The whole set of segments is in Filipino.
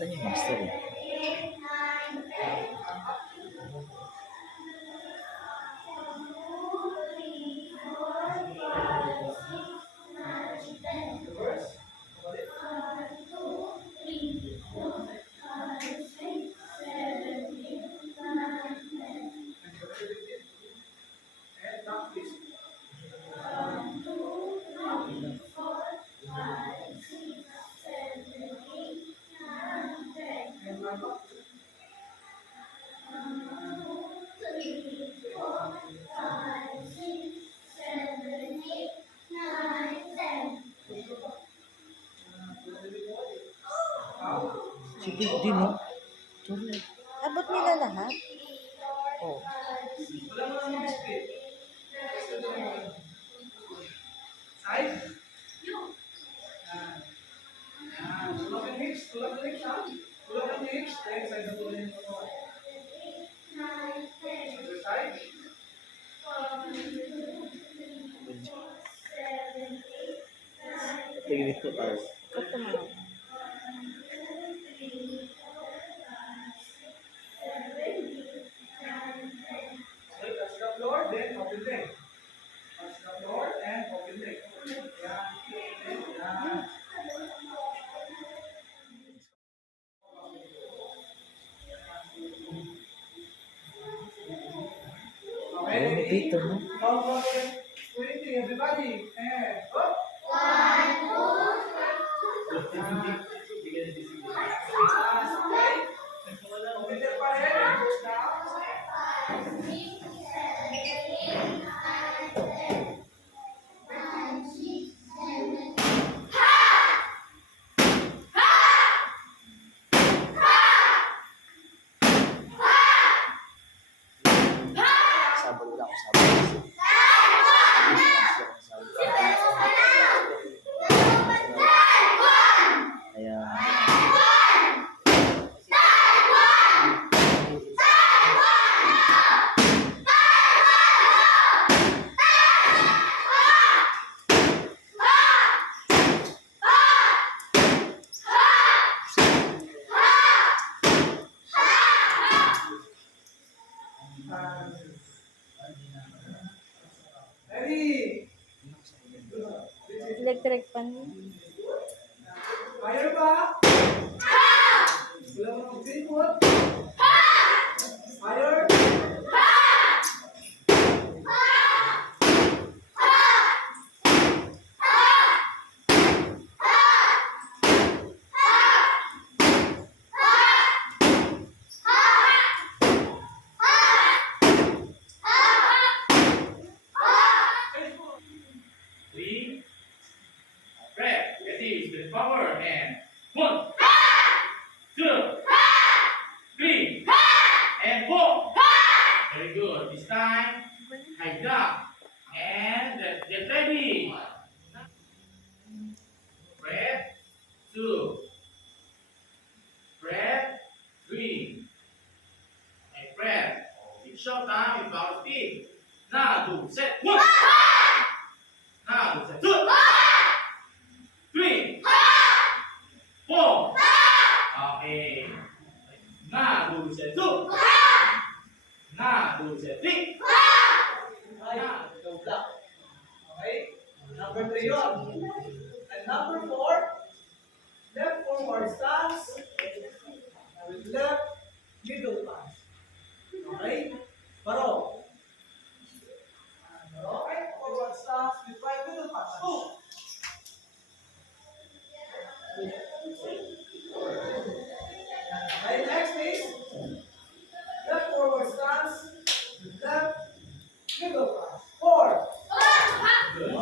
Saan yung master eh? Si Big din, no? Abot nila lahat? Oh. Tingin ko tayo. Ito mo. Touch the floor, then open leg. Touch the floor and open leg. Yan. Okay, ready? Dito, no? Count from 20, everybody. And up. 1, 2, 3. Okay. Open leg pa rin. Push down. Sabol lang, sabol. Kaya, Ready? Electric pan. Kaya na ba? Wala mo ng pinipot? Higher? Three. Press. Ready. With power and 1, 2, 3, and 4. Very good. This time, high jump and get ready. Press 2. Press 3. And press. It's short time with power speed. Now do set 1. Now do set 2. 3, 4. Okay. Now do set 2. Now do set 3. Now, go down. Okay? Number 3 yun. And number 4, left forward stance with left middle pass. Okay? Paro. Okay? Forward stance with right middle pass. 2. Okay, next is left forward stance with left middle pass. 4. Good.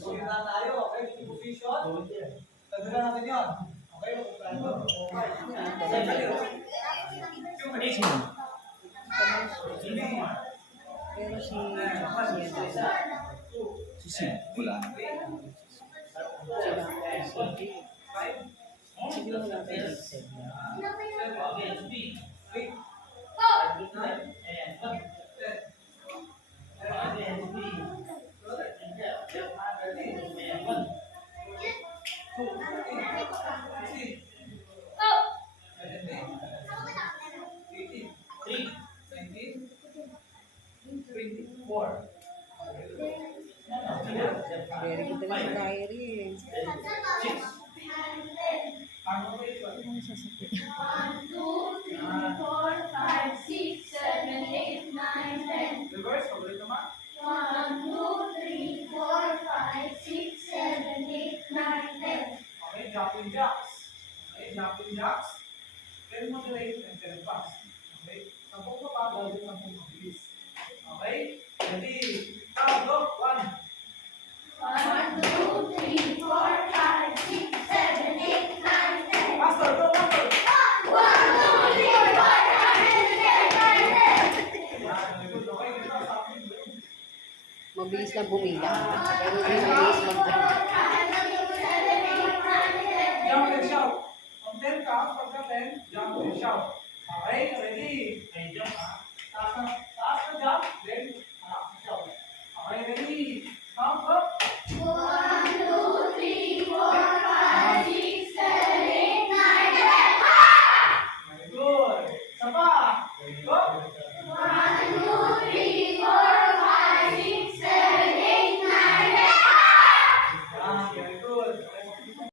Sige na tayo, okay? Dito position. Tagdagan natin yun. Okay? Sino? Pero si Si Sim. Wala na. siguro wala pa yung set. Very good talaga si Kyrie. Ano sasakit? 1, 2, 3, 4, 5, 6, 7, 8, 9, 10. Reverse, ulit naman. 1, 2, 3, 4, 5, 6, 7, 8, 9, 10. Okay, jumping jacks. Okay, jumping jacks. Very moderate and very fast. Okay, tampok mabagal din tampok mabilis. Okay, ready? Count, go. 1. 1, 2, 3, 4, 5, 6, 7, 8, 9, 10. Faster, go, faster. 1, 2, 3, 4, 5, 6, 7, 8, 9, 10. Okay, Mabilis lang bumila. Pero hindi mabilis